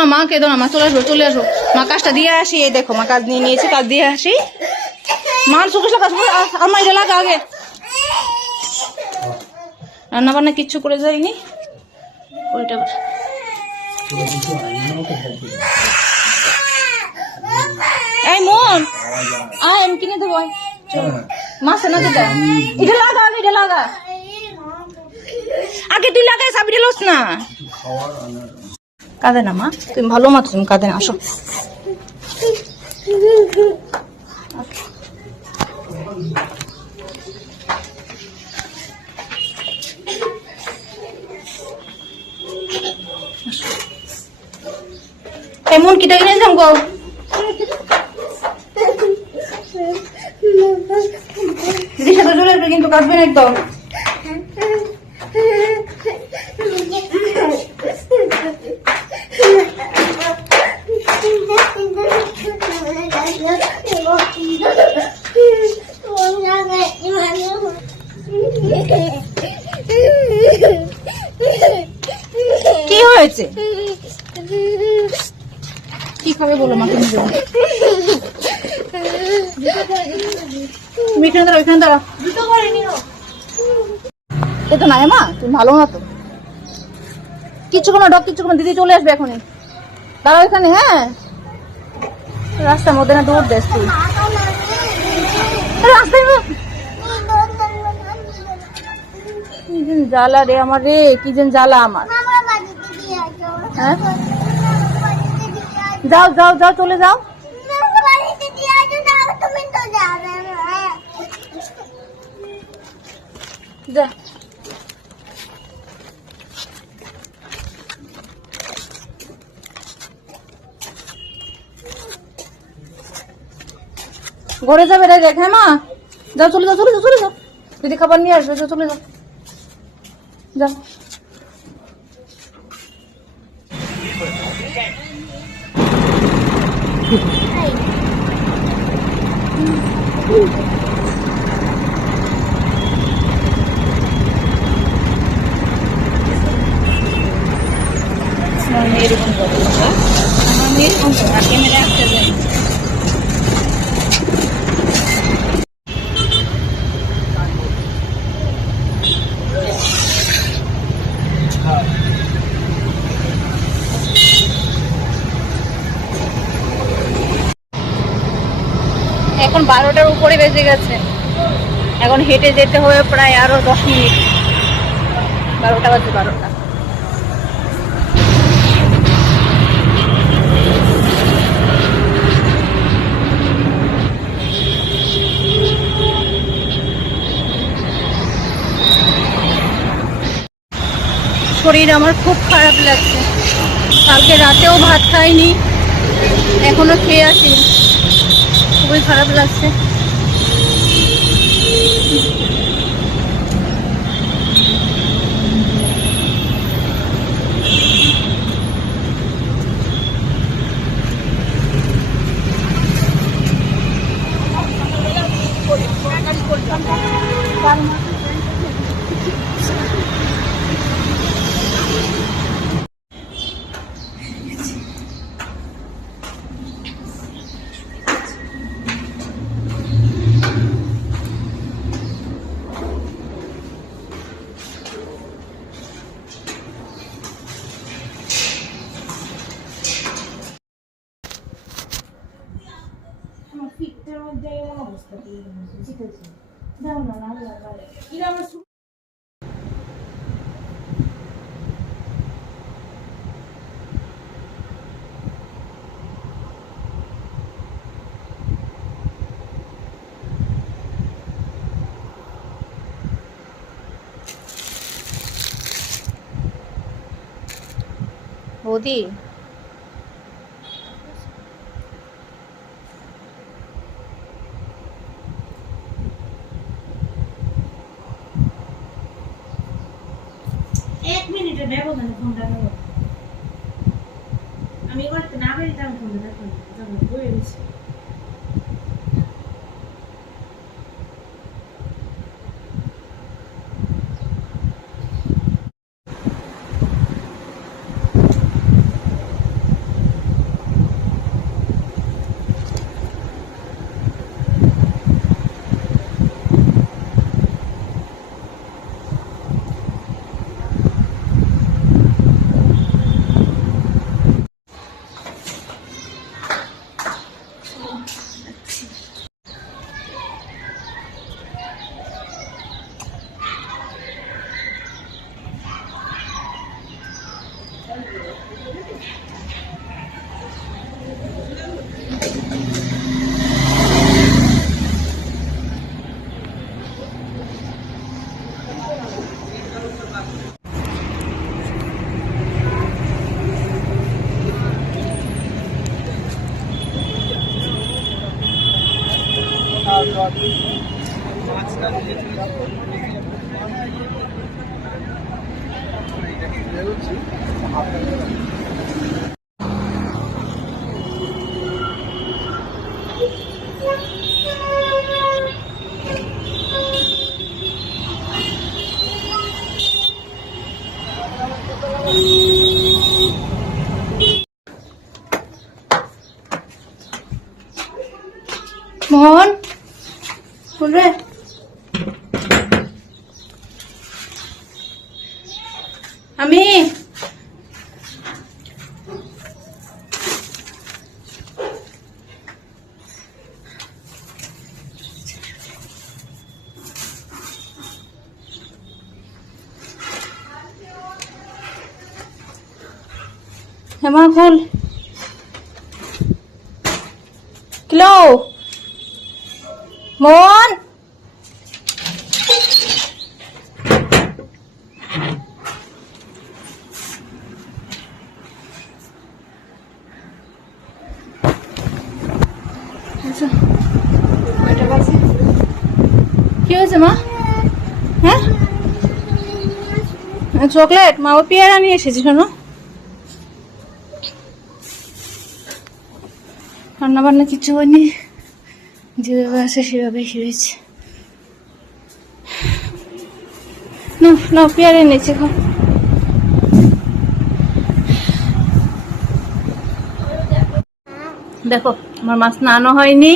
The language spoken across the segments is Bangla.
না, মা, কেঁদো না, মা, চলে আসব চলে আসব। মা, কাজটা দিয়ে আসি, এই দেখো, মা, কাজ নিয়ে নিয়েছি, কাজ দিয়ে আসি। মার চোখে কাজ আমার এটা লাগা আগে। রান্না বান্না কিচ্ছু করে যাইনি ওইটা এই মন কিনে দেবো। মাছ এনে দিতে এটা লাগা আগে, এটা লাগা। আগে তুই লাগাই সাবিটা লোস না। কাঁদে না, মা। তুমি ভালো মা, তুমি কাঁদে না, আসো। এমন কিটা কিনে যাম গো সাথে চলে আসবে কিন্তু কাঁদবে না একদম কি হয়েছে কি খাবে বলো মা তুমি এ তো নাই মা, তুমি ভালো না তো। ডক দিদি চলে আসবে এখনই। দাঁড়াও এখানে হ্যাঁ। রাস্তার মধ্যে না দৌড় দেস তুই। কি জ্বালা রে আমার রে, কি যেন জ্বালা আমার। হ্যাঁ? যাও যাও যাও, চলে যাও। যা। ঘরে যাবে রে দেখ হ্যাঁ মা? যাও, চলে যাও চলে যাও চলে যাও। যদি খাবার নিয়ে আসবে, যাও, চলে যাও। যাও। এখন বারোটার উপরে বেজে গেছে। এখন হেঁটে যেতে হবে প্রায় আরও দশ মিনিট। বারোটা বাজে বারোটা। শরীর আমার খুব খারাপ লাগছে। কালকে রাতেও ভাত খাইনি, এখনও খেয়ে আসি খুবই খারাপ লাগছে। 어디? মোহন? শোন আমি। হেমা খোল। কিলো। মোহন আচ্ছা? কি হয়েছে মা? হ্যাঁ? চকলেট, মা, ও পেয়ারা নিয়ে এসেছি, শোনো। রান্না বান্না কিছু হয়নি। যেভাবে আছে সেভাবে হয়েছে না না পেয়ারা এনেছি, খাও। দেখো, আমার মাছ স্নানও হয়নি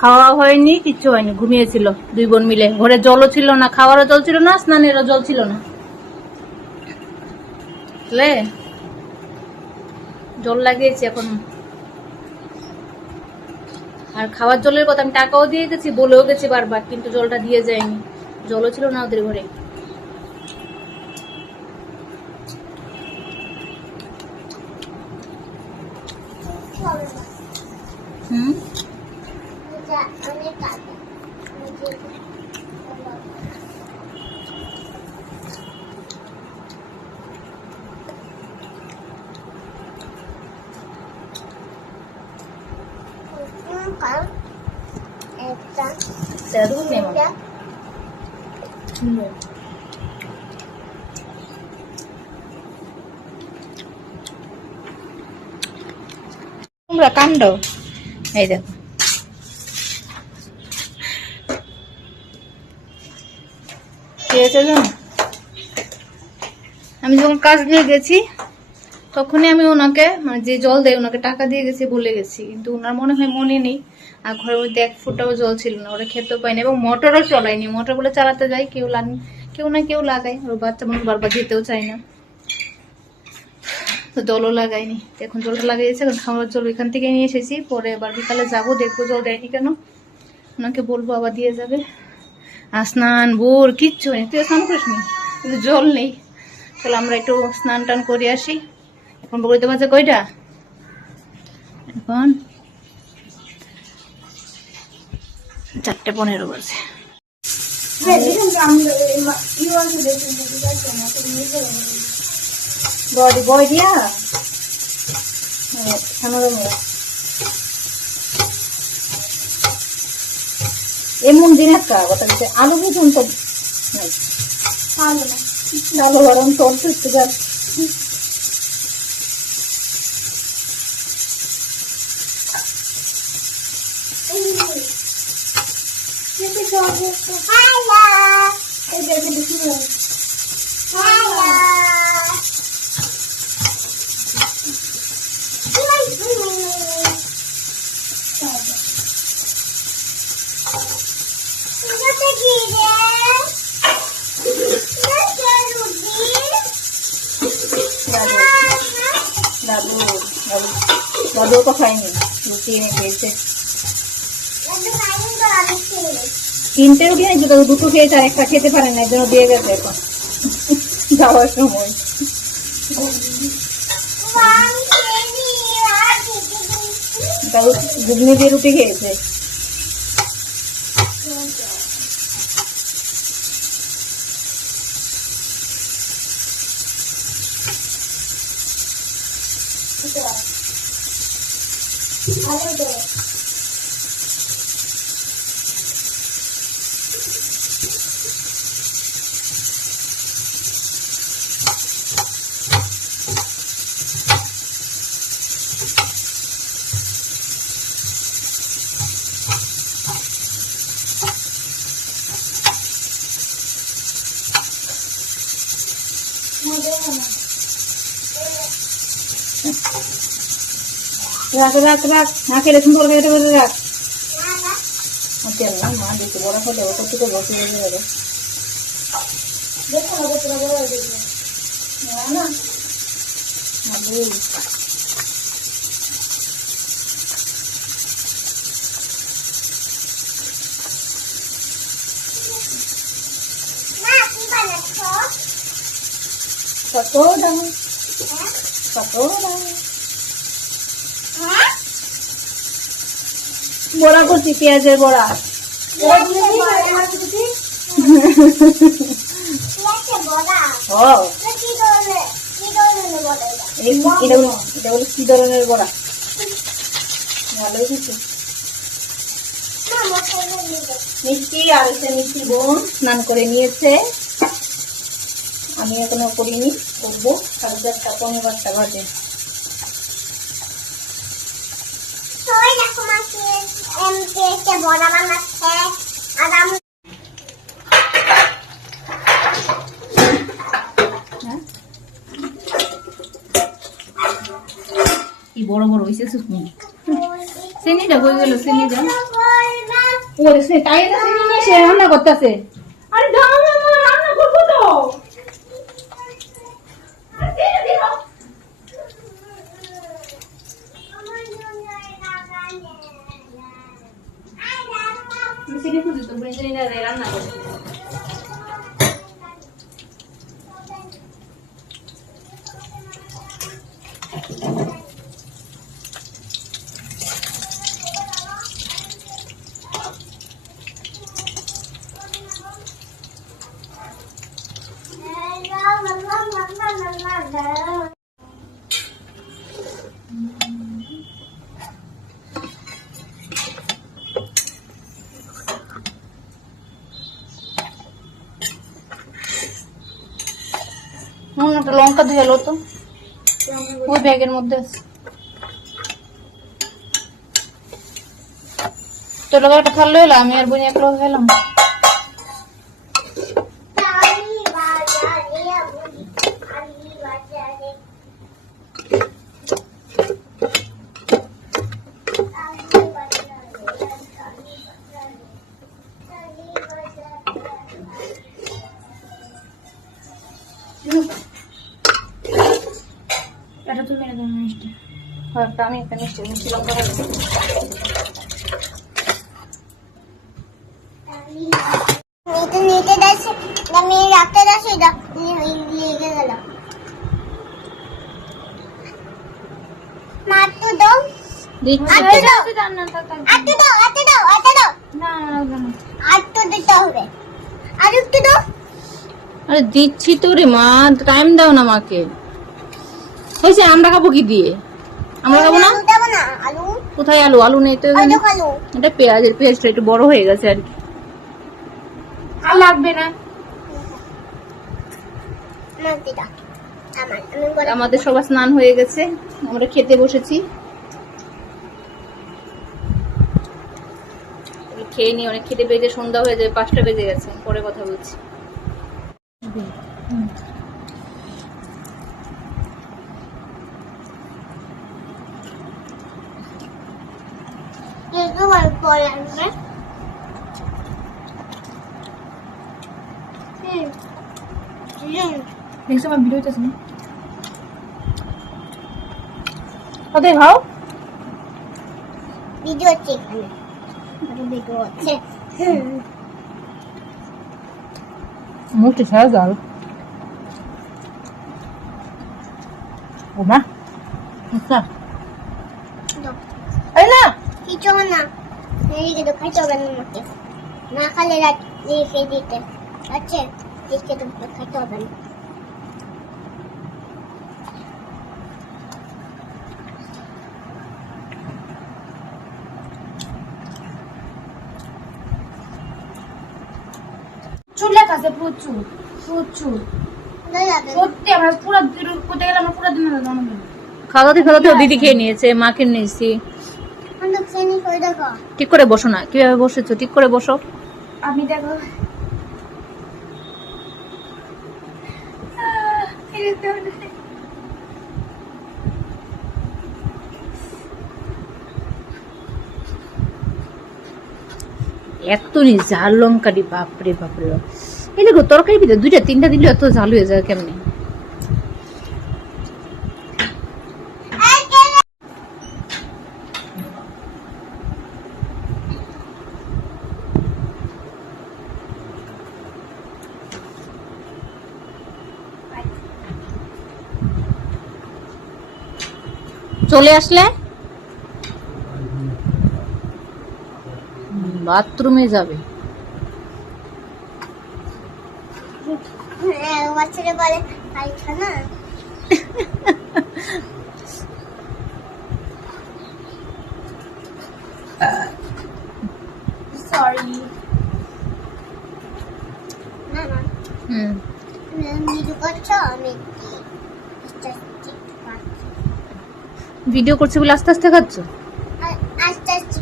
খাওয়া হয়নি, কিচ্ছু হয়নি, ঘুমিয়েছিল দুই বোন মিলে। ঘরে জলও ছিল না, খাওয়ারও জল ছিল না, স্নানেরও জল ছিল না। জল লাগিয়েছি এখন। আর খাওয়ার জলের কথা আমি টাকাও দিয়ে গেছি, বলেও গেছি বারবার, কিন্তু জলটা দিয়ে যায়নি। জলও ছিল না ওদের ঘরে। হুম সেটা তো নেই আমার। কাণ্ড। এই দেখো। আমি যখন কাজ দিয়ে গেছি, তখনই আমি ওনাকে মানে যে জল দেয়, ওনাকে টাকা দিয়ে গেছি বলে গেছি। কিন্তু ওনার মনে হয় মনে নেই। আর ঘরের মধ্যে এক ফুটাও জল ছিল না। ওরা খেতেও পায়নি এবং মোটরও চলায়নি। মোটর বলে চালাতে যায়, কেউ লাগ কেউ না কেউ লাগায়। ওর বাচ্চা মানুষ বারবার যেতেও চায় না। তো জলও লাগাইনি এখন জলটা লাগিয়েছে এখন খাওয়ার জল এখান থেকে নিয়ে এসেছি পরে এবার বিকালে যাব দেখব জল দেয়নি কেন ওনাকে বলব আবার দিয়ে যাবে আর স্নান বোর কিচ্ছু নেই তুই স্নান করিস নি কিন্তু জল নেই তাহলে আমরা একটু স্নান টান করে আসি এখন বলতে পারছে কয়টা এখন চারটে পনেরো বাজে বয় দিয়া? খানার এমন জিনিস কা কথা বলছে আলু বুঝুন তো নাই আলু গরম তোর তো একটু গাছ দাদু দাদু দাদুও তো খায়নি রুটি এনে খেয়েছে তিনটে রুটি এনেছে তো দুটো খেয়েছে আর একটা খেতে পারে না এর জন্য দিয়ে গেছে এখন। যাওয়ার সময়। ঘুগনি দিয়ে রুটি খেয়েছে। রাখ রাখ রাখ। না খেলে সুন্দর করে এটা করে রাখ তেল না, মা দেখতে বড় হলে ও কত করে বসে হয়ে যাবে। দেখো না কতটা বড় হয়ে যাবে না না। দাম কত দাম বড়া করছি পেঁয়াজের বড়া। কি ধরনের বড়া ভালো কিছু মিষ্টি আর হচ্ছে মিষ্টি বোন স্নান করে নিয়েছে। আমি এখনও করিনি করব। সাড়ে চারটা পনেরো বাজে হ্যাঁ? কি বড় বড় হয়েছে শুকনো। চিনিটা বই গেল চিনিটা ও সে তাই না চিনি নিয়ে সে রান্না করতেছে আরে দাও না মা রান্না করব তো চিনি খুঁজি তো বই চিনি না রান্না করে হুম একটা লঙ্কা দিয়ে এলো তো ওই ব্যাগের মধ্যে তোর লোকের একটা লইলাম আমি আর বোন এক লোক খেলাম। না আটটু দিতে হবে। আর আরে দিচ্ছি তো রে মা টাইম দাও না আমাকে হয়েছে আমরা খাব কি দিয়ে? আমরা খাব না? আলু দেবো না। আলু। কোথায় আলু? আলু নেই তো এখানে। এটা পেঁয়াজের পেঁয়াজটা একটু বড় হয়ে গেছে আর কি। আর লাগবে না। আমাদের সবার স্নান হয়ে গেছে। আমরা খেতে বসেছি। খেয়ে নিই অনেক খেতে বেজে সন্ধ্যা হয়ে যাবে পাঁচটা বেজে গেছে। পরে কথা বলছি একটু বড় পরে আসবে। দেখছ আমার ভিডিও হইতেছে না কোথায় খাও ভিডিও হচ্ছে এখানে ভিডিও হচ্ছে। মুখটা সারা জাল ও মা আচ্ছা। দাও। এই না। কিছু না। এদিকে তো খাইতে হবে। না আমাকে না খালে দিতে আছে তো খাইতে হবে না চুল আছে প্রচুর প্রচুর। সত্যি আমরা পুরো দিন কোথায় গেলে আমরা পুরো দিন খাওয়াতে খাওয়াতে দিদি খেয়ে নিয়েছে মাকে নিয়েছি শ্রেণি করে দেখো। ঠিক করে বসো না কীভাবে বসেছো? ঠিক করে বসো। আমি দেখো। এত নি ঝাল লঙ্কারি বাপরে বাপরে। এই দেখো তরকারি ভিতরে দুইটা তিনটা দিলে এত ঝাল হয়ে যায় কেমনি? চলে আসলে? বাথরুমে যাবে। হ্যাঁ, বাচ্চারা বলে খাইছো না সরি না না হুম তুমি ভিডিও করছ আমি আস্তে আস্তে পাচ্ছি ভিডিও করছে বলে আস্তে আস্তে খাচ্ছ? আস্তে আস্তে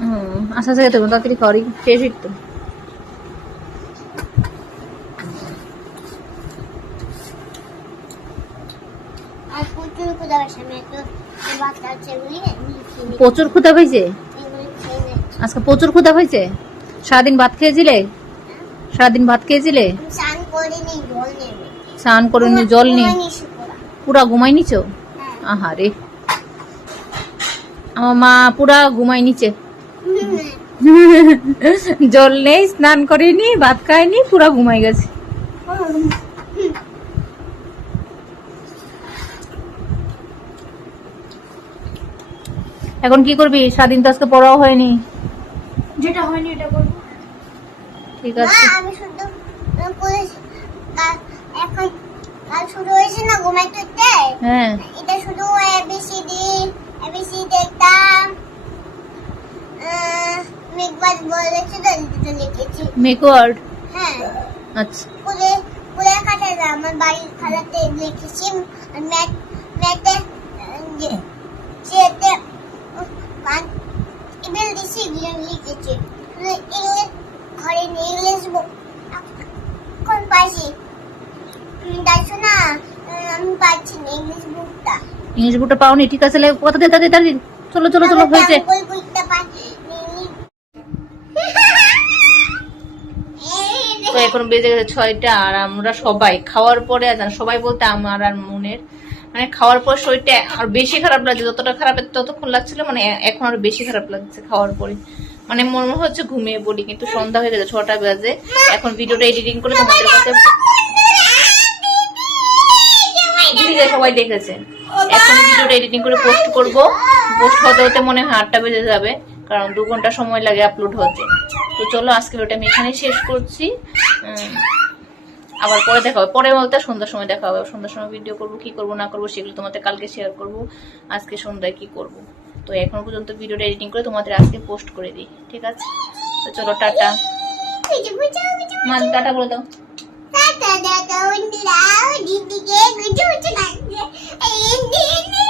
হুম আস্তে আস্তে খেতে তাড়াতাড়ি খাওয়ারি ফিরতো আর প্রচুর ক্ষুদা পাইছে হয়েছে আজকে প্রচুর ক্ষুদা হয়েছে সারাদিন ভাত খেয়েছিলে? সারাদিন ভাত খেয়েছিলে? স্নান করিনি জল করে নি, নেই পুরা ঘুমাই হ্যাঁ আহারে। আমার মা পুরা ঘুমাই নিচে। জল নেই স্নান করেনি ভাত খায়নি পুরা ঘুমাই গেছে। এখন কি করবি? সারাদিন তো আজকে পড়াও হয়নি। যেটা হয়নি এটা করব। ঠিক আছে। আমি শুধু এখন কাল শুরু হয়েছে না ঘুমাইতে উঠতে হ্যাঁ। এটা শুধু এবিসিডি এবিসি দেখতাম। মেঘবাজ বলেছিল দুটো লিখেছি। মেকওয়ার্ড হ্যাঁ। আচ্ছা। পুলে খাতে না আমার বাড়ির খালাতে লিখেছি। আর ম্যাথে যেতে ইমেল দিছি লিখেছি ইংলিশ ঘরে নিয়ে ইংলিশ বুক কোন পাইছি তুমি দেখছ না আহ, আমি পাচ্ছি না ইংলিশ বুকটা পাওনি ঠিক আছে কথা দে তাড়াতাড়ি তাড়াতাড়ি চলো চলো চলো হয়েছে। তো এখন বেজে গেছে ছয়টা আর আমরা সবাই খাওয়ার পরে সবাই বলতে আমার আর মনের মানে খাওয়ার পর শরীরটা আর বেশি খারাপ লাগছে যতটা খারাপ ততক্ষণ লাগছিল মানে এখন আরও বেশি খারাপ লাগছে খাওয়ার পরে। মানে মনে হচ্ছে ঘুমিয়ে পড়ি কিন্তু সন্ধ্যা হয়ে গেছে ছটা বাজে। এখন ভিডিওটা এডিটিং করে তোমাদের কাছে দিদিকে সবাই দেখেছে। এখন ভিডিওটা এডিটিং করে পোস্ট করব। পোস্ট হতে হতে মনে হয় আটটা বেজে যাবে কারণ দু ঘণ্টা সময় লাগে আপলোড হতে। তো চলো আজকে ওটা আমি এখানেই শেষ করছি। আবার পরে দেখা হবে। পরে বলতে সন্ধ্যার সময় দেখা হবে। সন্ধ্যার সময় ভিডিও করব কি করব না করব সেগুলো তোমাদের কালকে শেয়ার করব। আজকে সন্ধ্যায় কি করব? তো এখন পর্যন্ত ভিডিওটা এডিটিং করে তোমাদের আজকে পোস্ট করে দিই ঠিক আছে? তো চলো টাটা। মা টাটা বলে দাও। Tak ada kau nak di tiga gujur cuci. Ini ini.